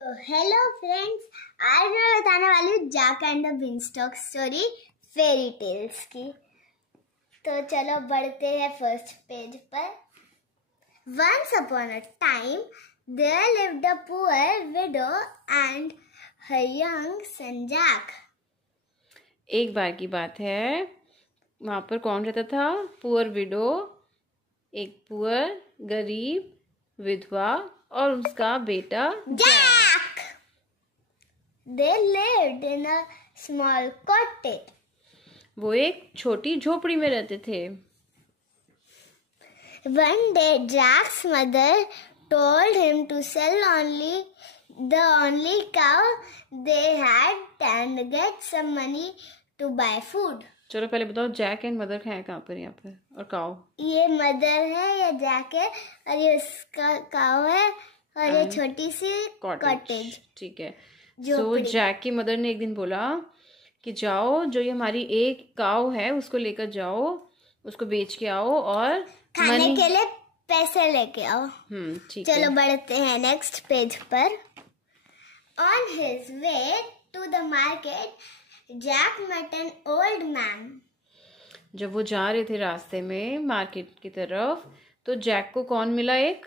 Hello friends, आज मैं बताने वाली हूँ Jack and the beanstalk story fairy tales की। तो चलो बढ़ते हैं फर्स्ट पेज पर। Once upon a time there lived a poor widow and her young son Jack. एक बार की बात है, वहाँ पर कौन रहता था? पुअर विडो, एक पुअर गरीब विधवा और उसका बेटा Jack. They lived in a small cottage. वो एक छोटी झोपड़ी में रहते थे। One day, Jack's mother told him to sell the only cow they had and get some money to buy food. चलो पहले बताओ, जैक एंड मदर है कहाँ पर? यहाँ पर और काऊ? ये मदर है, ये जैक है और ये उसका काऊ है और ये छोटी सी कॉटेज। ठीक है। सो जैक की मदर ने एक दिन बोला कि जाओ, जो ये हमारी एक काऊ है उसको लेकर जाओ, उसको बेच के आओ और खाने के लिए पैसे लेके आओ। ठीक चलो है। बढ़ते हैं नेक्स्ट पेज पर। On his way to the market Jack met an old man. जब वो जा रहे थे रास्ते में मार्केट की तरफ, तो जैक को कौन मिला? एक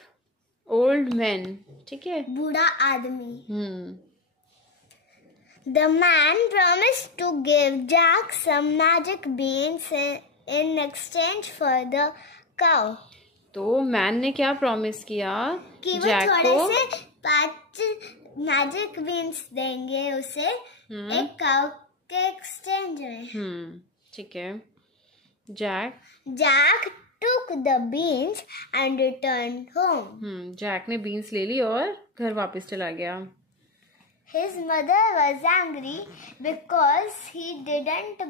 ओल्ड मैन। ठीक है, बूढ़ा आदमी। The man promised to give Jack some magic beans in exchange for the cow. तो मैन ने क्या प्रॉमिस किया कि वो जैक थोड़े को? से 5 मैजिक बीन्स देंगे उसे एक काऊ के एक्सचेंज में। ठीक है। Jack took the beans and returned home. Jack ने बीन्स ले ली और घर वापस चला गया। His mother was angry because he didn't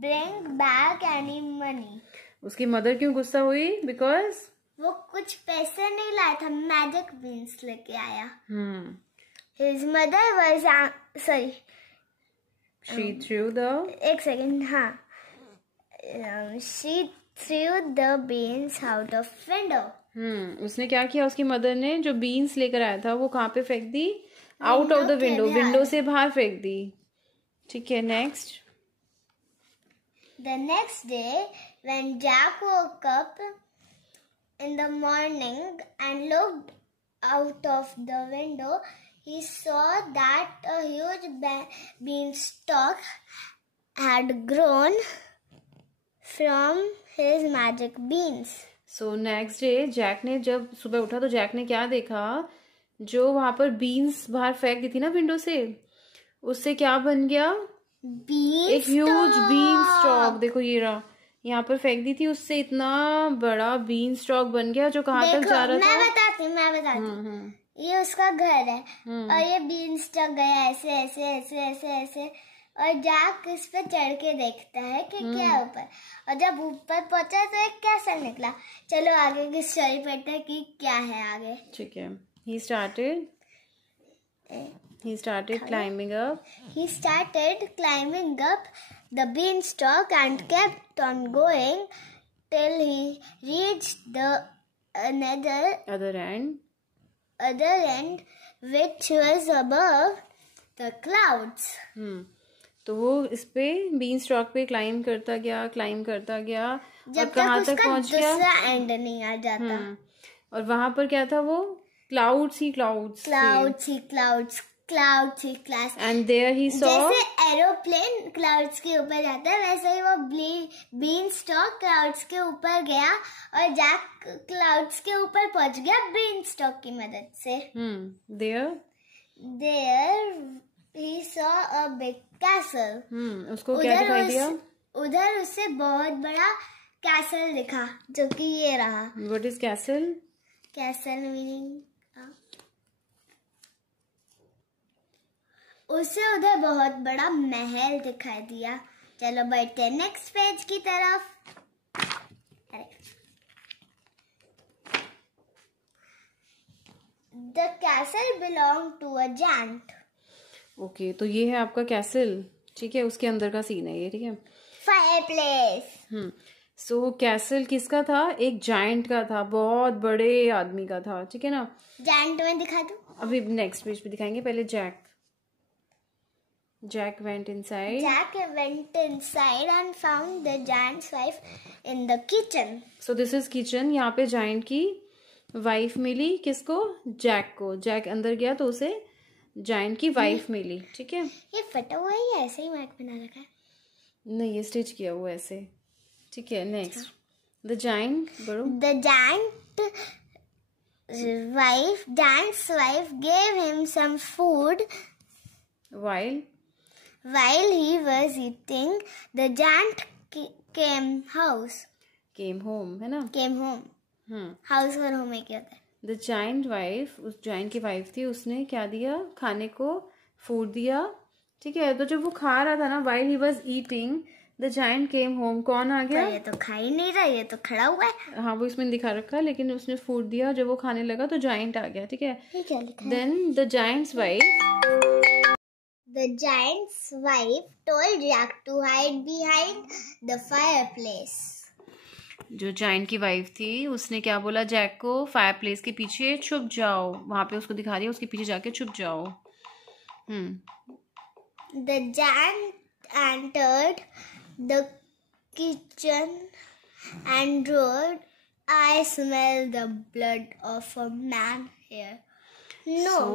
bring back any money. उसकी मदर क्यों गुस्सा हुई? बिकॉज वो कुछ पैसे नहीं लाया था, मैजिक बीन्स लेके आया। His mother was sorry. She threw the एक सेकेंड, हाँ। She threw the beans out of window. उसने क्या किया? उसकी मदर ने जो बीन्स लेकर आया था वो कहाँ पे फेंक दी? Out of the window, window से बाहर फेंक दी। ठीक है, next. The next day, when Jack woke up in the morning and looked out of the window, he saw that a huge beanstalk had grown from his magic beans. So next day Jack ने जब सुबह उठा तो Jack ने क्या देखा? जो वहां पर बीन्स बाहर फेंक दी थी ना विंडो से, उससे क्या बन गया? एक ह्यूज बीन स्टॉक। देखो ये रहा, यहाँ पर फेंक दी थी, उससे इतना बड़ा बीन स्टॉक बन गया जो कहाँ तक जा रहा था? मैं बताती हूँ। ये उसका घर है और ये बीन स्टॉक गया ऐसे ऐसे ऐसे ऐसे ऐसे और जैक इस पे चढ़ के देखता है कि क्या ऊपर, और जब ऊपर पहुंचा तो एक कैसल निकला। चलो आगे की स्टोरी पढ़ते हैं कि क्या है आगे। ठीक है। He started climbing up. He started climbing up the beanstalk and kept on going till he reached the other end, which was above the clouds. तो वो इस पे बीन स्टॉक पे क्लाइम करता गया जब और कहाँ तक पहुंच गया? दूसरा एंड नहीं आ जाता। और वहां पर क्या था? वो क्लाउड्स ही clouds. And there he saw, जैसे एरोप्लेन क्लाउड्स के ऊपर जाता है वैसे ही वो बीन स्टॉक क्लाउड्स के ऊपर गया और जैक क्लाउड्स के ऊपर पहुंच गया बीन स्टॉक की मदद से। There he saw a big castle. उसको क्या दिखाई दिया? उधर उससे बहुत बड़ा कैसल दिखा, जो कि ये रहा। What is castle? Castle meaning उसे उधर बहुत बड़ा महल दिखाई दिया। चलो बढ़ते नेक्स्ट पेज की तरफ। The castle belonged to a giant. Okay, तो ये है आपका कैसल। ठीक है, उसके अंदर का सीन है ये। ठीक है, फायरप्लेस। सो कैसल किसका था? एक जायंट का था, बहुत बड़े आदमी का था। ठीक है ना? जायंट में दिखा दो। अभी नेक्स्ट पेज पे दिखाएंगे, पहले Jack went inside. Jack went inside and found the giant's wife in the kitchen. So this is kitchen. यहाँ पे giant की वाइफ मिली, किसको? जैक को. जैक अंदर गया तो उसे giant की वाइफ मिली. ठीक है, ये फटा हुआ है या ऐसे ही मैट बना रखा है? नहीं, ये स्टिच किया हुआ ऐसे. ठीक है, नेक्स्ट द जाइंट. बड़ो. The giant's wife gave him some food. While he was eating, the giant came home, है ना? Came home. House और home एक ही होता है. The giant wife, उस giant की वाइफ थी, उसने क्या दिया? खाने को फूड दिया. ठीक है, तो जब वो खा रहा था ना, while he was eating, the giant came home. कौन आ गया? ये तो खा ही नहीं रहा, ये तो खड़ा हुआ है. हाँ, वो इसमें दिखा रखा है, लेकिन उसने फूड दिया. जब वो खाने लगा तो giant आ गया. ठीक है. ये क्या लिखा है? Then the giant's wife told Jack to hide behind the fireplace. जो जाइंट की वाइफ थी, उसने क्या बोला जैक को? फायरप्लेस के पीछे छुप जाओ. वहां पे उसको दिखा रही है, उसके पीछे जाके छुप जाओ. The giant entered the kitchen and roared, "I smell the blood of a man here." No. So,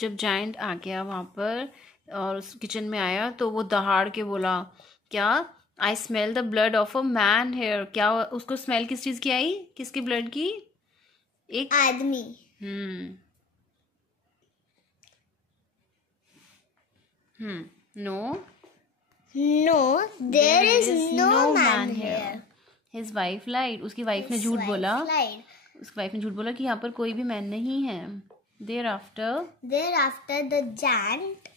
जब जाइंट आ गया वहां पर और उस किचन में आया, तो वो दहाड़ के बोला क्या? I smell the blood of a man here. क्या उसको स्मेल किस चीज की आई? किसके ब्लड की? एक आदमी. No, there is no man here. His wife lied. उसकी वाइफ ने झूठ बोला. उसकी वाइफ ने झूठ बोला कि यहाँ पर कोई भी मैन नहीं है. Thereafter the giant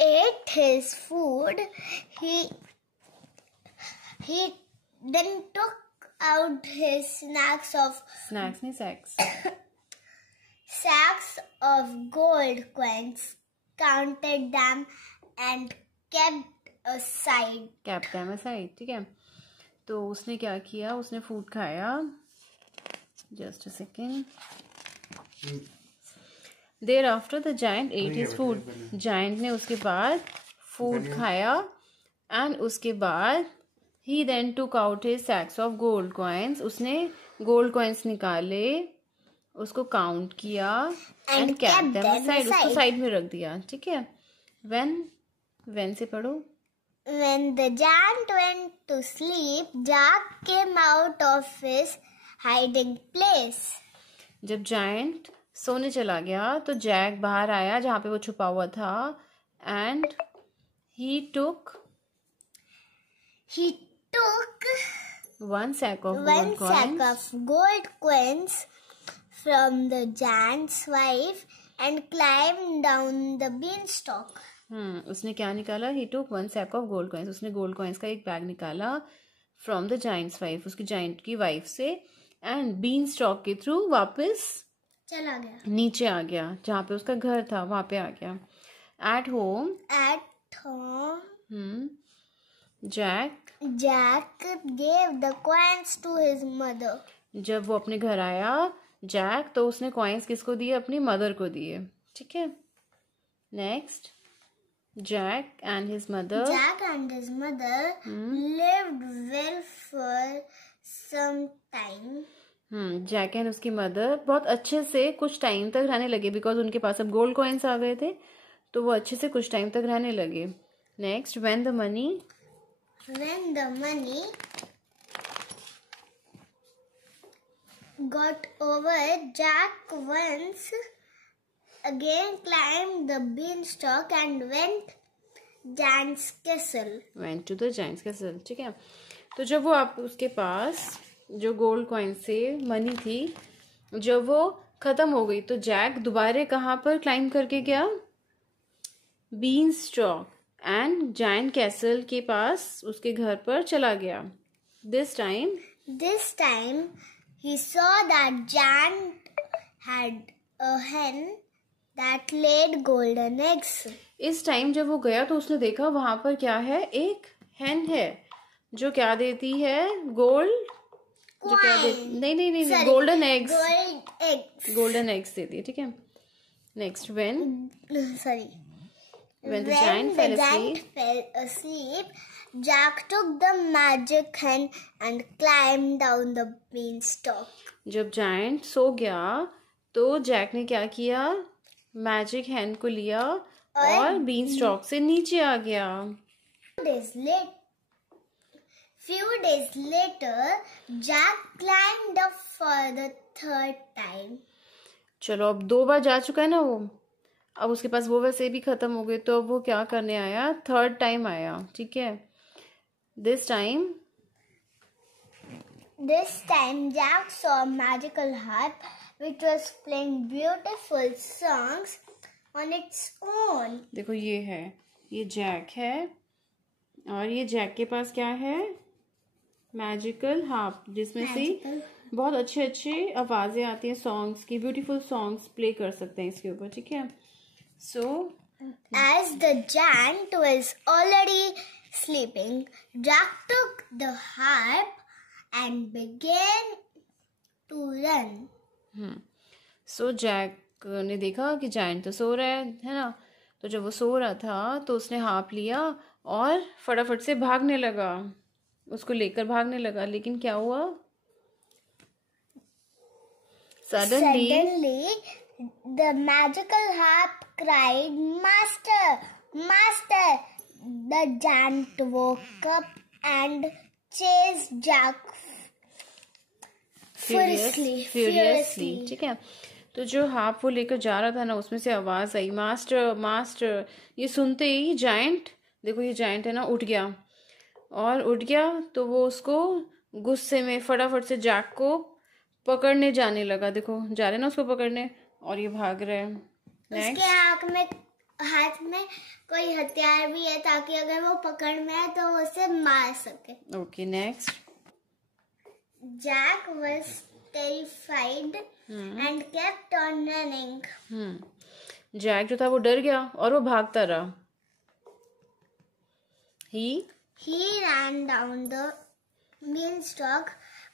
ate his food. He then took out his sacks of gold coins, counted them and kept them aside. ठीक है, तो उसने क्या किया? उसने फूड खाया. Just a second. Thereafter the giant ate his food. Giant ने उसके बाद फूड खाया and उसके बाद he then took out his sacks of gold coins. उसने गोल्ड कॉइन्स निकाले, उसको काउंट किया and kept them aside. उसको साइड में रख दिया. ठीक है. When से पढ़ो. When the giant went to sleep, Jack came out of his hiding place. जब जायंट सोने चला गया तो जैक बाहर आया जहाँ पे वो छुपा हुआ था. And he took one sack of gold coins from the giant's wife and climbed down the beanstalk. उसने क्या निकाला? He took one sack of gold coins. उसने गोल्ड कॉइन्स का एक बैग निकाला from the giant's wife, उसकी giant की wife से. एंड बीन स्टॉक के थ्रू वापस चला गया, नीचे आ गया जहाँ पे उसका घर था, वहां पे आ गया. At home Jack gave the coins to his mother. जब वो अपने घर आया जैक, तो उसने कॉइन्स किसको दिए? अपनी मदर को दिए. ठीक है. Next Jack and his mother lived well for some time. Jack and उसकी मदर बहुत अच्छे से कुछ टाइम तक रहने लगे, बिकॉज उनके पास अब गोल्ड कॉइन्स आ गए थे, तो वो अच्छे से कुछ टाइम तक रहने लगे. Next when the money got over, Jack once again climbed the beanstalk and went to the giant's castle. ठीक है. तो जब वो आप उसके पास जो गोल्ड कॉइन से मनी थी, जब वो खत्म हो गई, तो जैक दोबारा कहाँ पर क्लाइम करके गया? Bean stalk and giant castle के पास उसके घर पर चला गया. This time he saw that giant had a hen that laid golden eggs. इस टाइम जब वो गया तो उसने देखा वहां पर क्या है? एक hen है जो क्या देती है? गोल्ड जो क्या दे, नहीं golden eggs, gold eggs, golden eggs देती है, ठीक है। Next when the giant fell asleep, Jack took the magic hen and climbed down the beanstalk. जब जायंट सो गया तो जैक ने क्या किया, मैजिक हैन को लिया और बीन स्टॉक से नीचे आ गया। Few days later, Jack climbed up for the third time. चलो अब 2 बार जा चुका है ना वो, अब उसके पास वो वैसे भी खत्म हो गए, तो अब वो क्या करने आया, थर्ड टाइम आया, ठीक है। This time Jack saw a magical harp which was playing beautiful songs on its own. देखो ये है, ये जैक है और ये जैक के पास क्या है, मैजिकल हार्प, जिसमें से बहुत अच्छे अच्छे आवाजें आती हैं सॉन्ग्स की, ब्यूटीफुल सॉन्ग्स प्ले कर सकते हैं इसके ऊपर, ठीक है। So, as the giant was already sleeping, Jack took the harp and began to run. So Jack ने देखा कि जायंट तो सो रहा है ना, तो जब वो सो रहा था तो उसने हार्प लिया और फटाफट से भागने लगा, उसको लेकर भागने लगा। लेकिन क्या हुआ, Suddenly the magical harp cried, "Master, Master!" The giant woke up and chased Jack furiously. ठीक है। तो जो हार्प वो लेकर जा रहा था ना, उसमें से आवाज आई, मास्टर मास्टर। ये सुनते ही जायंट, देखो ये जायंट है ना, उठ गया, और उठ गया तो वो उसको गुस्से में फटाफट से जैक को पकड़ने जाने लगा। देखो जा रहे ना उसको पकड़ने, और ये भाग रहे हैं। उसके हाथ में कोई हथियार भी है, ताकि अगर वो पकड़ में है तो उसे मार सके। Okay next. Jack was terrified and kept on running. Jack जो था वो डर गया और वो भागता रहा। He ran down the beanstalk,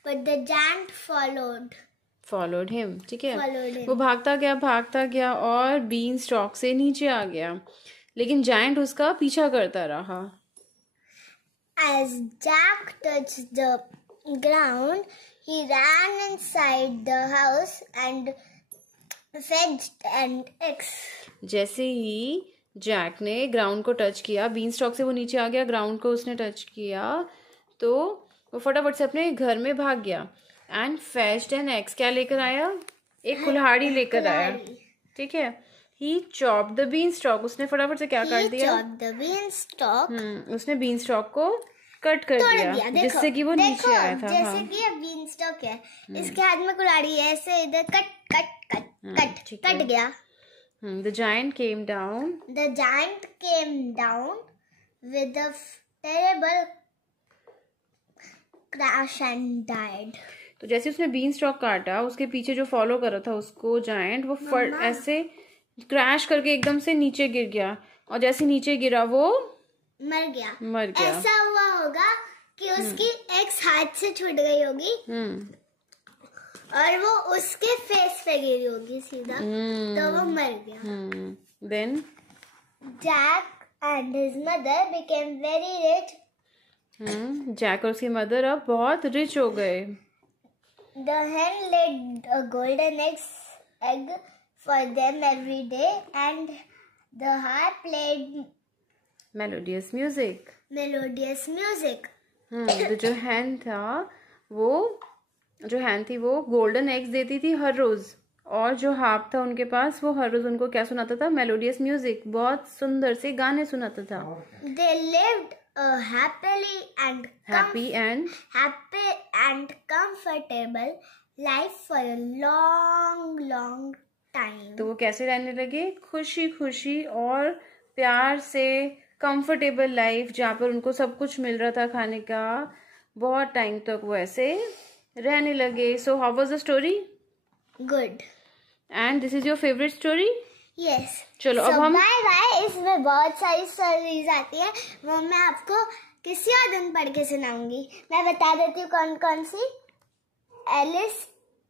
but the giant followed him. ठीक है, वो भागता गया और बीन स्टॉक से नीचे आ गया, लेकिन जायंट उसका पीछा करता रहा। As Jack touched the ground, he ran inside the house and fetched an axe. जैसे ही जैक ने ग्राउंड को टच किया, बीन स्टॉक से वो नीचे आ गया, ग्राउंड को उसने टच किया, तो वो फटाफट से अपने घर में भाग गया। एंड फेच्ड एन एक्स, क्या लेकर आया, एक कुल्हाड़ी लेकर आया, ठीक है। ही चॉप द बीन स्टॉक, उसने फटाफट से क्या कर दिया, उसने बीन स्टॉक को कट कर दिया, जिससे कि वो नीचे आया था। जैसे कि ये बीन स्टॉक है, इसके हाथ में कुल्हाड़ी है, ऐसे इधर कट गया। The giant came down. The giant came down with a terrible crash and died. तो जैसे उसने बीन स्टॉक काटा, उसके पीछे जो फॉलो कर रहा था उसको जायंट, वो ऐसे क्रैश करके एकदम से नीचे गिर गया, और जैसे नीचे गिरा वो मर गया। ऐसा हुआ होगा कि उसकी एक्स हाथ से छूट गई होगी और वो उसके फेस पे गिरी होगी सीधा, तो वो मर गया। Then Jack and his mother became very rich. Jack और उसकी मदर अब बहुत रिच हो गए। The hen laid a golden egg for them every day, and the harp played melodious music. तो जो हैन थी वो गोल्डन एग्स देती थी हर रोज, और जो हार्प था उनके पास, वो हर रोज उनको क्या सुनाता था, मेलोडियस म्यूजिक, बहुत सुंदर से गाने सुनाता था। They lived a happy and comfortable life for a long time. तो वो कैसे रहने लगे, खुशी खुशी और प्यार से, कंफर्टेबल लाइफ, जहाँ पर उनको सब कुछ मिल रहा था खाने का, बहुत टाइम तक वो ऐसे रहने लगे। So how was the story? Good. And this is your favorite story? Yes. चलो अब हम बाय। इसमें बहुत सारी स्टोरीज आती है, वो मैं आपको किसी और दिन पढ़ के सुनाऊंगी। मैं बता देती हूँ कौन कौन सी। Alice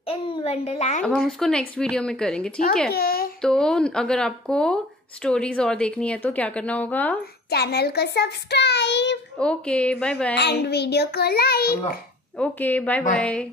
in Wonderland. अब हम उसको नेक्स्ट वीडियो में करेंगे, ठीक है। तो अगर आपको स्टोरीज और देखनी है तो क्या करना होगा? चैनल को subscribe. Okay, bye bye. And video को लाइक। Okay, bye bye.